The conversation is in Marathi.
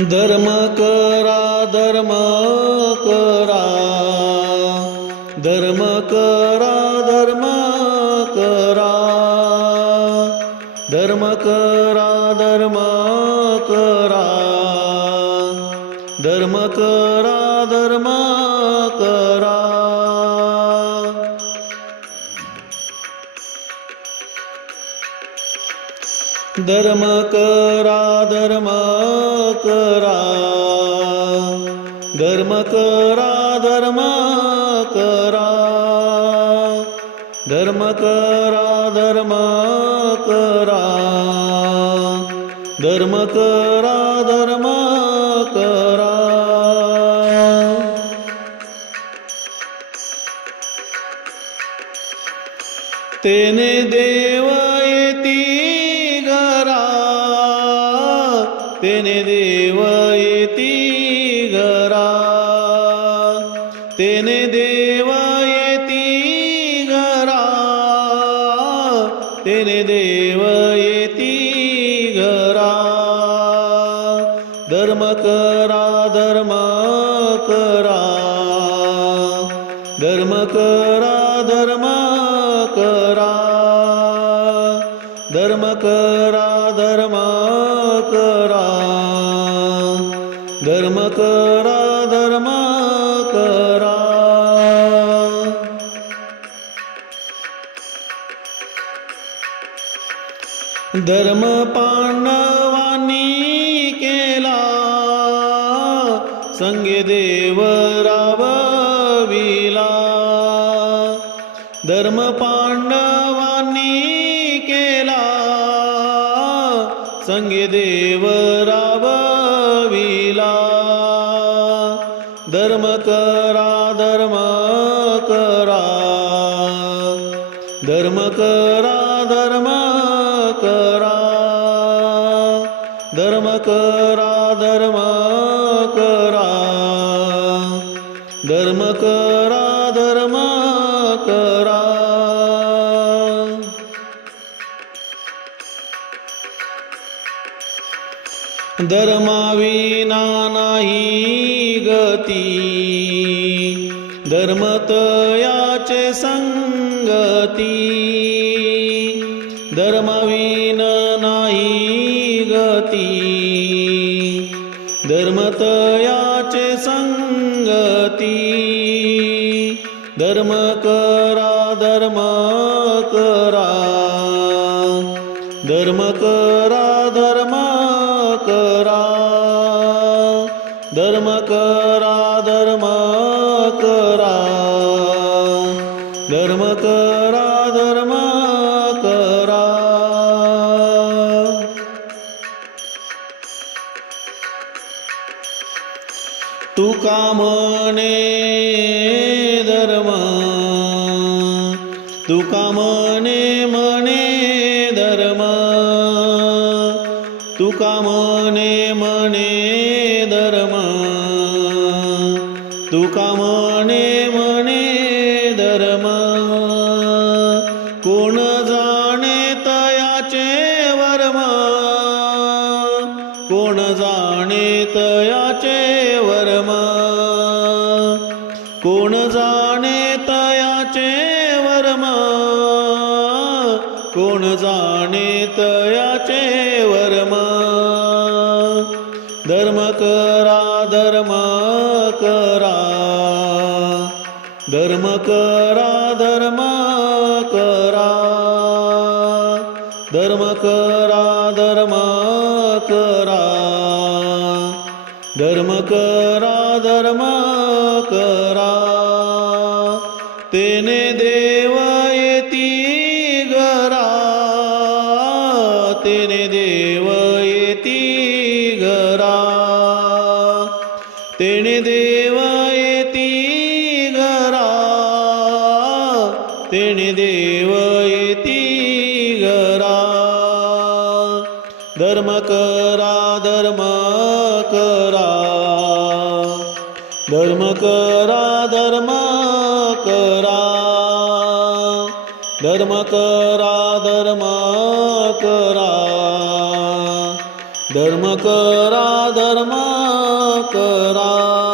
धर्म करा धर्म करा. धर्म करा धर्म करा. धर्म करा धर्म करा. धर्म करा धर्म करा. धर्म करा धर्म करा. धर्म करा धर्म करा. धर्म करा धर्म करा. धर्म करा धर्म करा. तेने देव तेने देव येती घरा. तेने देव येती घरा. तेने देव येती घरा. धर्म करा धर्म करा. धर्म करा धर्म धर्म करा धर्म करा. धर्म करा धर्म करा. धर्म पांडवानी केला संगे देव राबविला. धर्म पा संगे देव राबविला. धर्म करा धर्म करा. धर्म करा धर्म करा. धर्म करा धर्म करा. धर्म करा धर्माविना नाही गती. धर्मतयाचे संगती. धर्मविन नाही गती. धर्मतयाचे संगती. धर्म करा धर्म करा. धर्म करा करा धर्म करा धर्म करा धर्म करा तुका म्हणे धर्म? तुका म्हणे म्हणे धर्म? तुका म्हणे म्हणे तुका म्हणे म्हणे धर्म? कोण जाणे तयाचे वर्म? कोण जाणे तयाचे वर्म? कोण जाणे तयाचे वर्म? कोण जाणे तयाचे धर्म करा धर्म करा. धर्म करा धर्म करा. धर्म करा धर्म करा. धर्म करा धर्म करा. तेने देव येती घरा. तेने देव येती देव येती घरा. धर्म करा धर्म करा. धर्म करा धर्म करा. धर्म करा धर्म करा. धर्म करा धर्म करा.